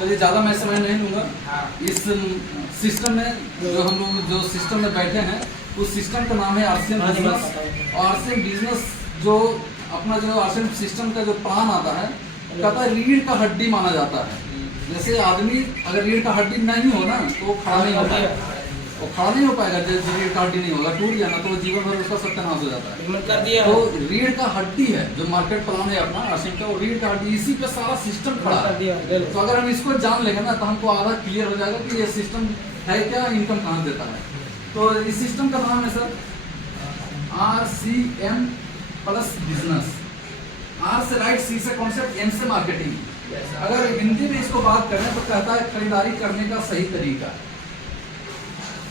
चलिए ज़्यादा मैं समय नहीं लूँगा। इस सिस्टम में जो हम लोग जो सिस्टम में बैठे हैं उस सिस्टम का नाम है आरसीएम बिजनेस। और आरसीएम बिजनेस जो अपना जो आरसीएम सिस्टम का जो प्लान आता है कहता है रीढ़ का हड्डी माना जाता है। जैसे आदमी अगर रीढ़ का हड्डी नहीं हो ना तो वो खड़ा नहीं हो पाएगा, वो खड़ा नहीं हो पाएगा। जैसे रीढ़ का हड्डी नहीं होगा, टूट गया ना तो जीवन भर उसका सत्यानाश हो जाता है। तो रीढ़ का हड्डी है जो मार्केट प्लान है अपना आरसीएम का, वो रीढ़ का हड्डी, इसी पे सारा सिस्टम खड़ा है। तो अगर हम इसको जान लेंगे ना तो हमको आधा क्लियर हो जाएगा कि ये सिस्टम है क्या, इनकम कहाँ देता है। तो इस सिस्टम का नाम है sir RCM plus business. R से राइट, सी से कॉन्सेप्ट, एम से मार्केटिंग। अगर हिंदी में इसको बात करें तो कहता है खरीदारी करने का सही तरीका,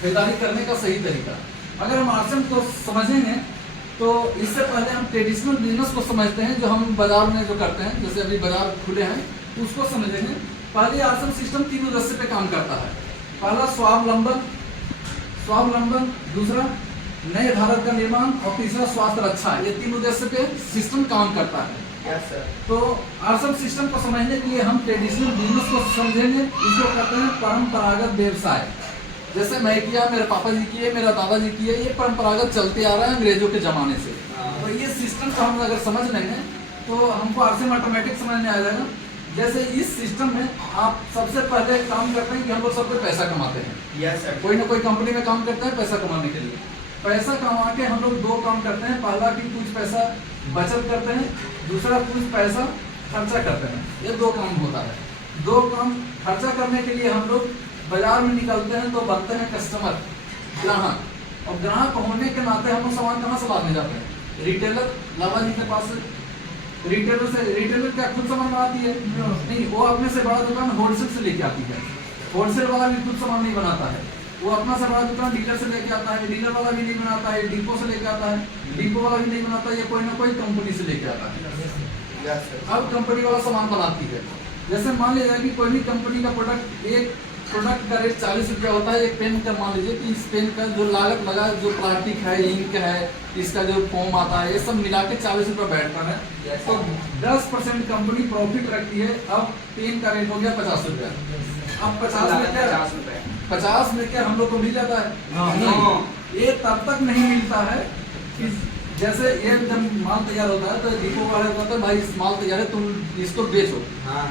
खरीदारी करने का सही तरीका। अगर हम आरसीएम को समझेंगे तो इससे पहले हम ट्रेडिशनल बिजनेस को समझते हैं जो हम बाजार में जो करते हैं, जैसे अभी बाजार खुले हैं उसको समझेंगे। पहले आरसीएम सिस्टम 3 उद्देश्य पे काम करता है। पहला स्वावलंबन, दूसरा नए भारत का निर्माण और तीसरा स्वास्थ्य रक्षा। ये 3 उद्देश्य पे सिस्टम काम करता है। तो आरसीएम सिस्टम को समझने के लिए हम ट्रेडिशनल बिजनेस को समझेंगे। इसको कहते हैं परंपरागत व्यवसाय। जैसे मैं किया, मेरे पापा जी किए, मेरा दादाजी किए, ये परंपरागत चलते आ रहा है अंग्रेजों के जमाने से। तो ये सिस्टम को हम अगर समझ लेंगे तो हमको आरसीएम ऑटोमेटिक समझ में आ जाएगा। जैसे इस सिस्टम में आप सबसे पहले काम करते हैं कि हम लोग सब पैसा कमाते हैं। कोई ना कोई कंपनी में काम करते हैं पैसा कमाने के लिए। पैसा कमा के हम लोग 2 काम करते हैं। पहला कि कुछ पैसा बचत करते हैं, दूसरा कुछ पैसा खर्चा करते हैं। ये 2 काम होता है। 2 काम खर्चा करने के लिए हम लोग बाजार में निकलते हैं तो बनते हैं कस्टमर, ग्राहक। और ग्राहक होने के नाते हम लोग सामान कहाँ से लाने जाते हैं? रिटेलर, लावा जी के पास। रिटेलर क्या खुद सामान बनाती है? नहीं, वो अपने से बड़ा दुकान होलसेल से लेके आती है। होलसेल वाला भी खुद सामान नहीं बनाता है, वो अपना से बड़ा दुकान डीलर से लेके आता है। डीलर वाला भी नहीं बनाता है, डिपो से लेके आता है। डिपो वाला भी नहीं बनाता है, ये कोई ना कोई कंपनी से लेके आता है। अब कंपनी वाला सामान बनाती है। जैसे मान लीजिए कि कोई भी कंपनी का प्रोडक्ट, एक प्रोडक्ट का रेट 40 रुपया होता है। एक पेन का मान लीजिए कि इस पेन का जो लागत लगा, जो प्लास्टिक है, इंक है, इसका जो फोम आता है, ये सब मिला के 40 रुपया बैठता है। तो 10% कंपनी प्रॉफिट रखती है। अब पेन का रेट हो गया 50 रुपया। अब 50 में क्या हम लोग को मिल जाता है? नहीं, ये तब तक नहीं मिलता है कि जैसे ये जब माल तैयार होता है तो डिपो वाले कहते हैं भाई इस माल तैयार है, तुम इसको बेचो।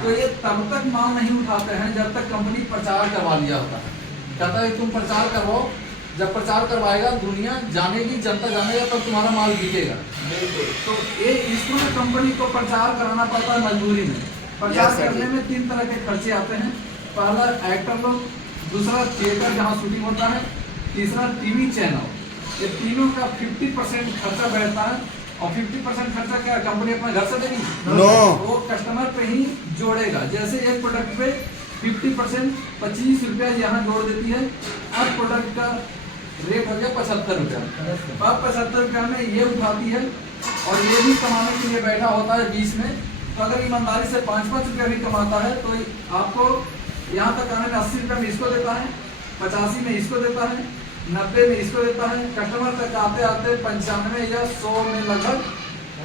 तो ये तब तक माल नहीं उठाते हैं जब तक कंपनी प्रचार करवा लिया होता है। कहता है तुम प्रचार करवाओ, जब प्रचार करवाएगा दुनिया जानेगी, जनता जानेगा, तब तुम्हारा माल बिकेगा। तो ये इसको ना कंपनी को प्रचार कराना पड़ता है मजबूरी में। प्रचार करने में 3 तरह के खर्चे आते हैं। पहला एक्टर लोग, दूसरा थिएटर जहाँ शूटिंग होता है, तीसरा टीवी चैनल। ये तीनों का 50% खर्चा बैठता है। और 50% खर्चा क्या कंपनी अपना घर से देगी? वो कस्टमर पे ही जोड़ेगा। जैसे एक प्रोडक्ट पे 50% 25 रुपया यहाँ जोड़ देती है। अब प्रोडक्ट का रेट हो गया 75 रुपया। अब 75 रुपया में ये उठाती है और ये भी कमाने के लिए बैठा होता है 20 में। तो अगर ईमानदारी से 5-5 रुपया भी कमाता है तो आपको यहाँ तक आने में 80 रुपया में इसको देता है, 85 में इसको देता है, 90 में इसको देता है। कस्टमर तक आते आते 95 या 100 में लगभग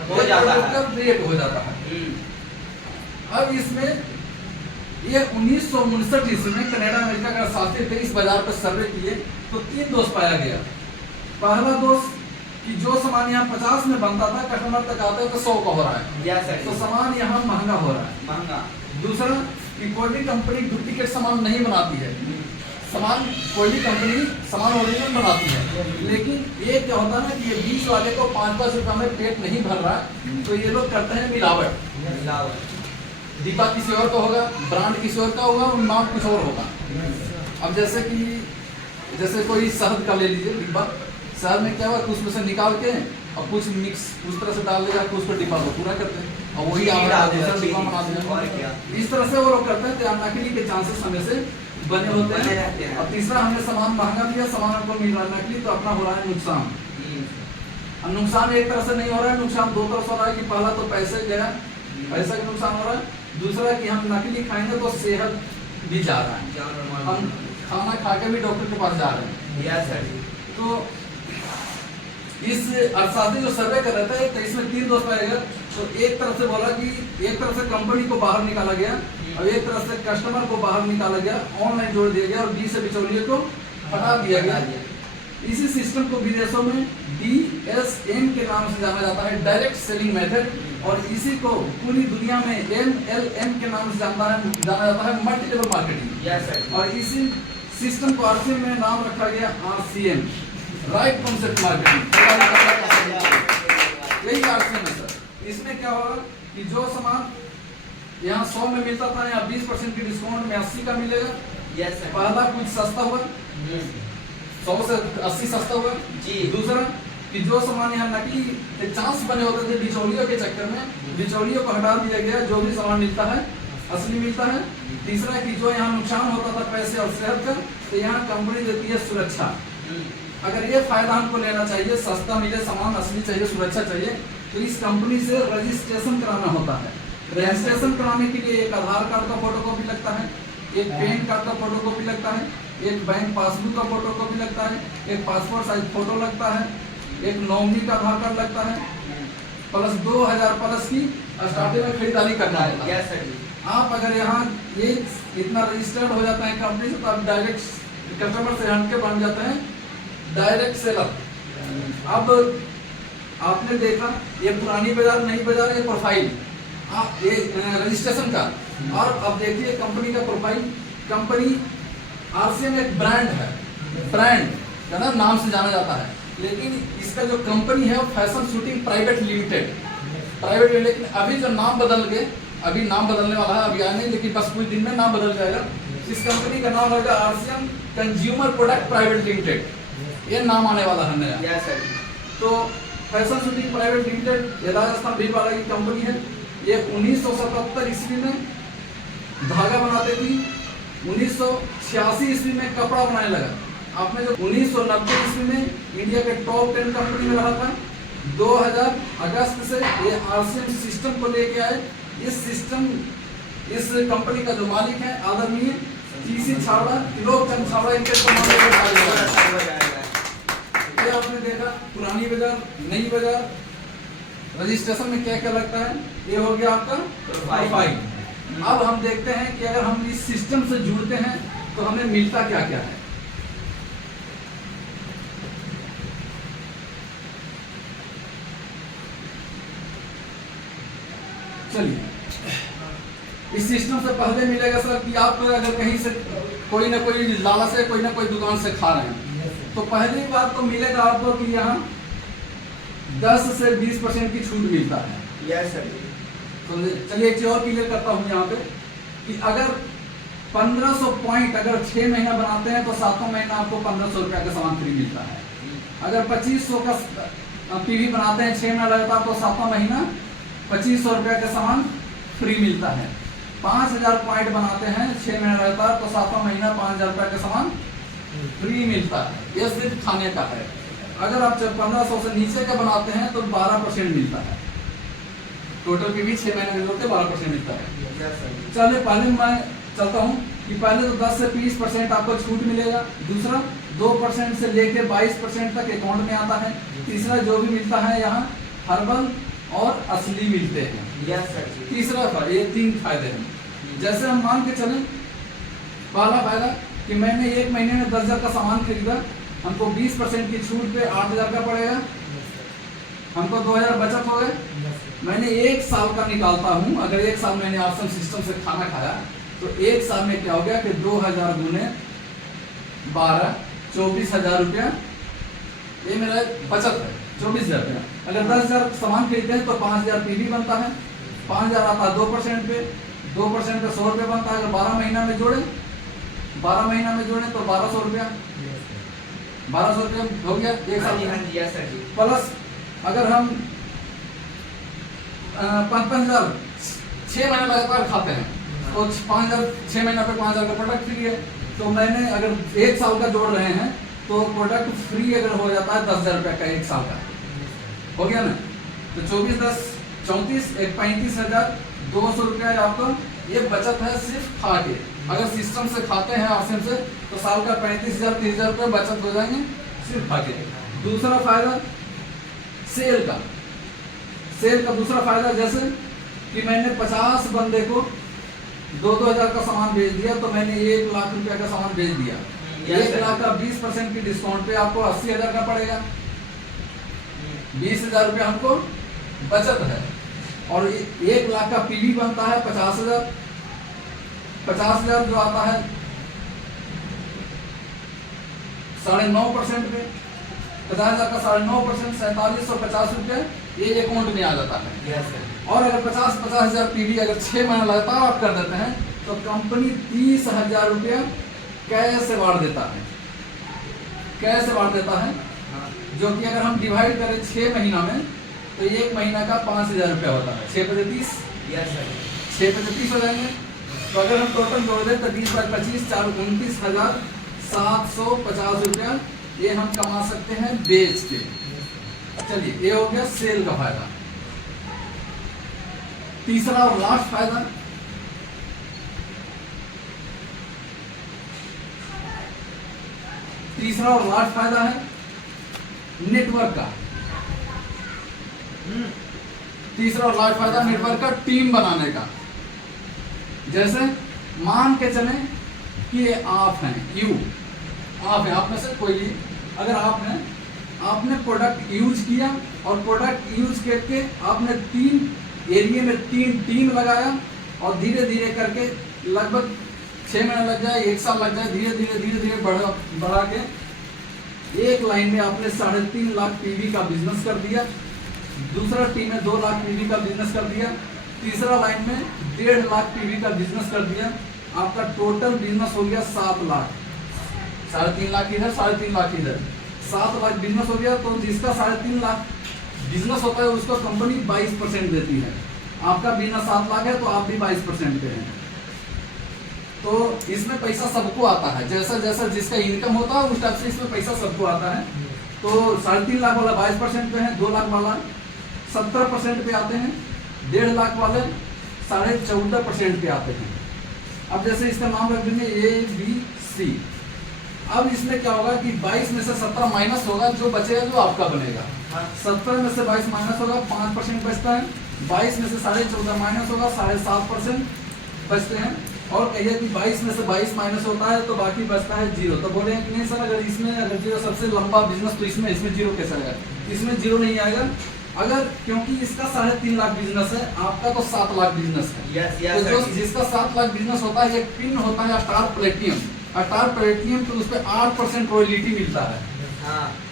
हो जाता है, रेट हो जाता है। अब इसमें ये 1959 ईस्वी में कनाडा अमेरिका का शास्त्री थे, इस बाजार पर सर्वे किए तो 3 दोष पाया गया। पहला दोष कि जो सामान यहाँ 50 में बनता था कस्टमर तक आता है तो 100 का हो रहा है, तो सामान यहाँ महंगा हो रहा है, महंगा। दूसरा कि कोई भी कंपनी डुप्लीकेट सामान नहीं बनाती है। सामान कोई भी कंपनी सामान ओरिजिनल बनाती है, लेकिन ये क्या होता है ना कि ये 20 वाले को 5-5 रुपया में पेट नहीं भर रहा है तो ये लोग करते हैं मिलावट। डिब्बा किसी और का होगा, ब्रांड किसी और का होगा, नाम कुछ और होगा। अब जैसे कोई शहद का ले लीजिए डिब्बा, शहद में क्या हुआ कुछ में से निकाल के और कुछ मिक्स उस तरह से डाल देगा, कुछ को डिब्बा को पूरा करते हैं और वही दूसरा डिब्बा बना देगा। इस तरह से वो लोग करते हैं, तो नकली के चांसेस हमें से बने होते हैं। और तीसरा, हमने सामान महंगा दिया, सामान हमको मिल रहा है नकली, तो अपना हो रहा है नुकसान। अब नुकसान एक तरह से नहीं हो रहा है, नुकसान 2 तरह से हो रहा है कि पहला तो पैसे गया, पैसा का नुकसान हो रहा है। दूसरा कि हम नकली खाएंगे तो सेहत भी जा रहा है, हम खाना खा के भी डॉक्टर के पास जा रहे हैं। तो इस अर्थशास्त्री जो सर्वे कर रहा था तो इसमें 3 दोष पाया गया। तो एक तरफ से बोला कि एक तरफ से कंपनी को बाहर निकाला गया अब एक तरह से कस्टमर को बाहर निकाला गया, ऑनलाइन जोड़ दिया गया और बी से बिचौलिए को हटा दिया गया। इसी सिस्टम को विदेशों में DSM के नाम से जाना जाता है, डायरेक्ट सेलिंग मेथड, और इसी को पूरी दुनिया में MLM के नाम से जाना जाता है, मल्टी लेवल मार्केटिंग। और इसी सिस्टम को RCM में नाम रखा गया RCM, राइट कॉन्सेप्ट मार्केटिंग। यही RCM है सर। इसमें क्या होगा कि जो सामान यहाँ 100 में मिलता था, यहाँ 20% की डिस्काउंट में 80 का मिलेगा। पहला कुछ सस्ता हुआ, 100 से 80 सस्ता हुआ जी। दूसरा कि जो सामान यहाँ नकली चांस बने होते थे बिचौलियों के चक्कर में, बिचौलियों को हटा दिया गया, जो भी सामान मिलता है असली मिलता है। तीसरा कि जो यहाँ नुकसान होता था पैसे और सेहत का, तो यहाँ कंपनी देती है सुरक्षा। अगर ये फायदा हमको लेना चाहिए, सस्ता मिले सामान, असली चाहिए, सुरक्षा चाहिए, तो इस कंपनी से रजिस्ट्रेशन कराना होता है। रजिस्ट्रेशन कराने के लिए एक आधार कार्ड का फोटोकॉपी लगता है, एक पैन कार्ड का फोटोकॉपी लगता है, एक बैंक पासबुक का फोटोकॉपी लगता है, एक पासपोर्ट साइज फोटो लगता है, एक नॉमिनी का आधार कार्ड लगता है, प्लस 2000 प्लस की स्टार्टिंग में खरीदारी करना है। आप अगर यहाँ ये इतना रजिस्टर्ड हो जाता है कंपनी से, तो आप डायरेक्ट कस्टमर से हट के बन जाते हैं डायरेक्ट सेलर। अब आपने देखा ये पुरानी बाजार, नई बाजार, ये प्रोफाइल, आप ये रजिस्ट्रेशन का, और अब देखिए कंपनी का प्रोफाइल। कंपनी RCM एक ब्रांड है, ब्रांड का नाम से जाना जाता है, लेकिन इसका जो कंपनी है वो फैशन शूटिंग प्राइवेट लिमिटेड, लेकिन अभी जो नाम बदल के, अभी नाम बदलने वाला है, अभी आया नहीं, लेकिन बस कुछ दिन में नाम बदल जाएगा। इस कंपनी का नाम होगा RCM consumer product private limited, ये नाम आने वाला है नया। तो फैशन शूटिंग प्राइवेट लिमिटेड ये राजस्थान भीलवाड़ा की कंपनी है। ये 1977 ईस्वी में धागा बनाते थी, 1986 ईस्वी में कपड़ा बनाने लगा। आपने जो 1990 ईस्वी में इंडिया के टॉप 10 कंपनी में रहा था, 2000 अगस्त से ये RCM सिस्टम को लेके आए। इस सिस्टम, इस कंपनी का जो मालिक है आदरणीय TC छाबड़ा, त्रिलोकचंद छाबड़ा, इनके ये आपने देखा पुरानी बाजार, नई बाजार, रजिस्ट्रेशन में क्या क्या लगता है, ये हो गया आपका प्रोफाइल। अब हम देखते हैं कि अगर हम इस सिस्टम से जुड़ते हैं तो हमें मिलता क्या क्या है। चलिए, इस सिस्टम से पहले मिलेगा सर कि आप अगर कहीं से कोई ना कोई लालच से कोई ना कोई दुकान से खा रहे हैं, तो पहली बात तो मिलेगा आपको कि यहाँ 10 से 20% की छूट मिलता है। Yes sir. तो चलिए एक चीज और क्लियर करता हूँ यहाँ पे कि अगर 1500 पॉइंट अगर 6 महीना बनाते हैं तो 7वां महीना आपको 1500 रुपया का सामान फ्री मिलता है। अगर 2500 का PV बनाते हैं 6 महीना लगता है तो 7वां महीना 2500 रुपया का सामान फ्री मिलता है। 5000 पॉइंट बनाते हैं 6 महीना लगता है तो 7वां महीना 5000 रुपया का सामान फ्री मिलता है। यह सिर्फ खाने का है। अगर आप 1500 से नीचे का बनाते हैं तो 12% मिलता है। टोटल PV 6 महीने के जोड़ते 12% मिलता है। चलिए पहले मैं चलता हूँ कि पहले तो 10 से 20% आपको छूट मिलेगा। दूसरा 2% से लेके 22% तक अकाउंट में आता है। तीसरा जो भी मिलता है यहाँ हर्बल और असली मिलते हैं। Yes sir. तीसरा ये 3 फायदे हैं। जैसे हम मान के चलें, पहला फायदा कि मैंने 1 महीने में 10,000 का सामान खरीदा, हमको 20% की छूट पे 8,000 का पड़ेगा, हमको 2,000 बचत हो गए। मैंने 1 साल का निकालता हूँ, अगर 1 साल मैंने RCM सिस्टम से खाना खाया तो 1 साल में क्या हो गया कि 2000 गुने 12 24,000 रुपया, ये मेरा बचत है 24,000 रुपया। अगर 10,000 सामान खरीदते हैं तो 5,000 PV बनता है, 5,000 आता है 2% पे, 2% पे 100 रुपये बनता है। अगर 12 महीना में जोड़े, 12 महीना में जोड़े तो 1200 रुपया, 1200 रुपया हो गया 1 साल। प्लस अगर हम 5,000 6 महीना लगातार खाते हैं तो 5,000 6 महीना पे 5,000 का प्रोडक्ट फ्री है। तो मैंने अगर 1 साल का जोड़ रहे हैं तो प्रोडक्ट फ्री अगर हो जाता है 10,000 रुपया का 1 साल का, हो गया ना। तो 24 10 34 35,200 रुपया आपका ये बचत है सिर्फ खा के। अगर सिस्टम से खाते हैं RCM से तो साल का 35,000 30,000 रुपये बचत हो जाएंगे सिर्फ खा के। दूसरा फायदा सेल का, सेल का दूसरा फायदा जैसे कि मैंने 50 बंदे को 2-2 हजार का सामान बेच दिया तो मैंने 1 लाख रुपया का सामान बेच दिया। 1 लाख का 20% की डिस्काउंट पे आपको 80 हजार का पड़ेगा। 20 हजार रुपया हमको बचत है। और 1 लाख का पीवी बनता है 50 हजार। 50 हजार जो आता है 9.5% पे, 50 हजार का 9.5% 4750 रुपये ये अकाउंट में आ जाता है। और अगर 50 हजार पीवी अगर 6 महीना लगातार आप कर देते हैं तो कंपनी 30 हजार रुपया कैश अवार्ड देता है। कैश अवार्ड देता है जो कि अगर हम डिवाइड करें 6 महीना में तो 1 महीना का 5000 रुपया होता है। 6 पे 30, 6 पे 30 हो जाएंगे। तो अगर हम टोटल जोड़ दें तो 20 बाई 25 4 29,750 रुपया ये हम कमा सकते हैं बेच के। चलिए ये हो गया सेल का फायदा। तीसरा और लास्ट फायदा, तीसरा और लास्ट फायदा है नेटवर्क का। तीसरा और लास्ट फायदा नेटवर्क का, टीम बनाने का। जैसे मान के चले कि ये आप हैं, आप हैं, आप में से कोई भी, अगर आपने प्रोडक्ट यूज किया और प्रोडक्ट यूज करके आपने 3 एरिया में 3 टीम लगाया और धीरे धीरे करके लगभग 6 महीना लग जाए, 1 साल लग जाए, धीरे धीरे बढ़ा के एक लाइन में आपने 3.5 लाख पीवी का बिजनेस कर दिया। दूसरा टीम में 2 लाख पीवी का बिजनेस कर दिया। तीसरा लाइन में 1.5 लाख पीवी का बिजनेस कर दिया। आपका टोटल बिजनेस हो गया 7 लाख। 3.5 लाख इधर, 3.5 लाख इधर, 7 लाख बिजनेस हो गया। तो जिसका 3.5 लाख बिजनेस होता है उसको कंपनी 22% देती है। आपका बिजनेस 7 लाख है तो आप भी 22% पे हैं। तो इसमें पैसा सबको आता है, जैसा जैसा जिसका इनकम होता है उस टाइप से इसमें पैसा सबको आता है। तो 3.5 लाख वाला 22% पे है, 2 लाख वाला 17% पे आते हैं, 1.5 लाख वाले 14.5% पे आते हैं। अब जैसे इसका नाम रख देंगे ABC। अब इसमें क्या होगा कि 22 में से 17 माइनस होगा, जो बचेगा जो आपका बनेगा। 17 में से 22 माइनस होगा, 5% बचता है। 22 में से 14.5 माइनस होगा, 7.5% बचते हैं। और कहिए कि 22 में से 22 माइनस होता है तो बाकी बचता है 0। तो बोले कि नहीं सर, अगर इसमें अगर 0 सबसे लंबा बिजनेस तो इसमें 0 कैसे आएगा? इसमें 0 नहीं आएगा, अगर क्योंकि इसका 3.5 लाख बिजनेस है, आपका तो 7 लाख बिजनेस है। तो जो जिसका 7 लाख बिजनेस होता है, एक पिन होता है स्टार प्लेटिनियम। स्टार प्लेटिनियम तो उस पर 8% रॉयल्टी मिलता है।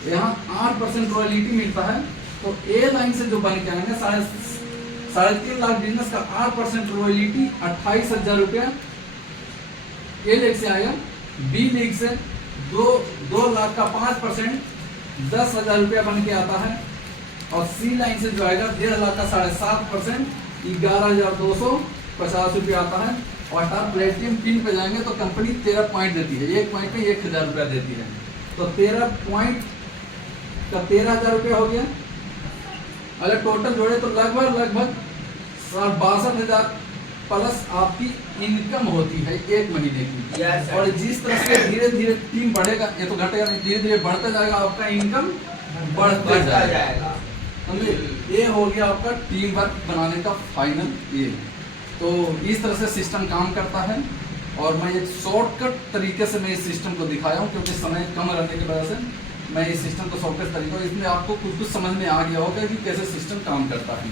यहाँ 8% रॉयल्टी मिलता है। तो ए लाइन से जो बन के आएंगे 3.5 लाख बिजनेस का 8% रॉयल्टी 28,000 रुपया ए लीग से आएगा। बी लीग से 2 लाख का 5% 10,000 रुपया बन के आता है। और सी लाइन से जो आएगा 1.5 लाख का 7.5% 11,250 रुपया आता है। और स्टार प्लेटिनियम पिन पे जाएंगे तो कंपनी 13 पॉइंट देती है, 1 पॉइंट पे 1,000 रुपया देती है। तो 13 पॉइंट का 13,000 रुपया हो गया। अगर टोटल जोड़े तो लगभग 62,000 प्लस आपकी इनकम होती है 1 महीने की। और जिस तरह से धीरे धीरे टीम बढ़ेगा, ये तो घटेगा नहीं, धीरे धीरे बढ़ता जाएगा, आपका इनकम बढ़ता जाएगा। ये हो गया आपका टीम वर्क बनाने का फाइनल ये। तो इस तरह से सिस्टम काम करता है। और मैं एक शॉर्टकट तरीके से मैं इस सिस्टम को दिखाया हूँ, क्योंकि समय कम रहने की वजह से मैं इस सिस्टम को शॉर्टकट तरीका, इसमें आपको कुछ समझ में आ गया होगा कि कैसे सिस्टम काम करता है।